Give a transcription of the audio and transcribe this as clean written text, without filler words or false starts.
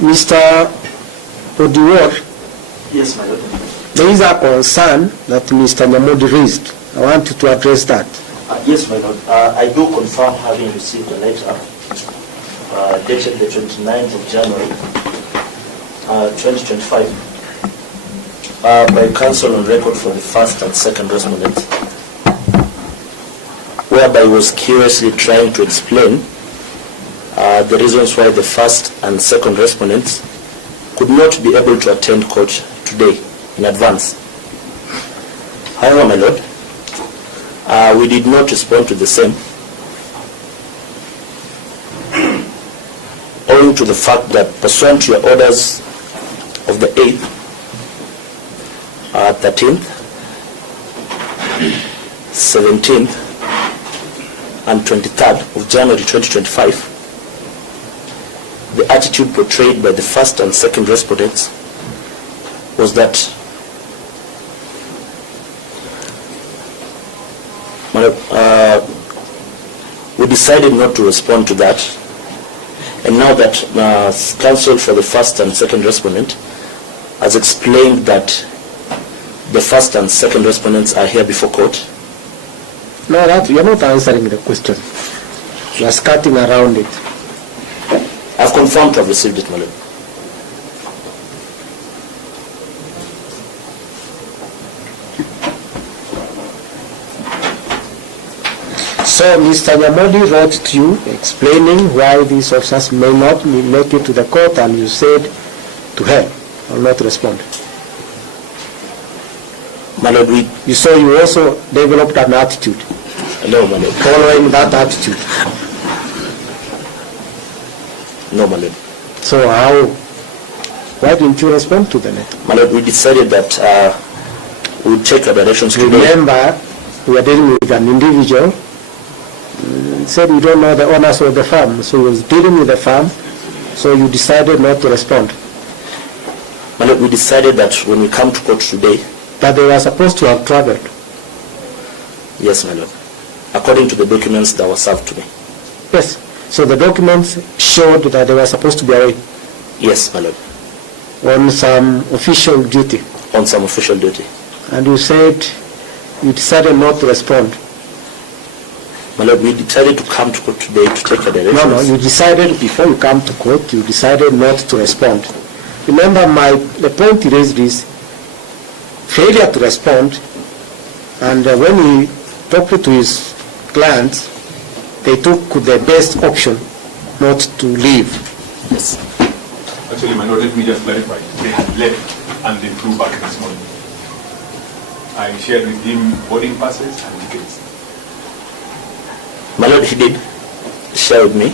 Mr. Odiwar, yes, my lord. There is a concern that Mr. Nyamodi raised. I want you to address that. Yes, my lord. I do confirm having received a letter dated the 29th of January 2025 by counsel on record for the first and second respondents, whereby he was curiously trying to explain the reasons why the first and second respondents could not be able to attend court today in advance. However, my lord, we did not respond to the same, owing to the fact that pursuant to your orders of the 8th, 13th, 17th, and 23rd of January 2025, the attitude portrayed by the first and second respondents was that we decided not to respond to that, and now that counsel for the first and second respondent has explained that the first and second respondents are here before court. No, that you're not answering the question. You are skirting around it. I've confirmed to have received it, my lord. So Mr. Nyamodi wrote to you explaining why these officers may not make it to the court, and you said to hell, I will not respond. My lord, you saw you also developed an attitude. No, my lord. Following that attitude. No, my lord. So why didn't you respond to the letter? My lord, we decided that we'll take the directions today. Remember, we are dealing with an individual. Said we don't know the owners of the farm, so he was dealing with the farm, so you decided not to respond. My lord, we decided that when we come to court today, that they were supposed to have traveled. Yes, my lord, according to the documents that were served to me. Yes, so the documents showed that they were supposed to be away. Yes, my lord. On some official duty. On some official duty. And you said you decided not to respond. My lord, we decided to come to court today to take a direction. No, you decided before you come to court, you decided not to respond. Remember, the point he raised is failure to respond, and when he talked to his clients, they took the best option not to leave. Yes. Actually, my lord, let me just clarify. They had left and they flew back this morning. I shared with him boarding passes and tickets. My lord, he did share with me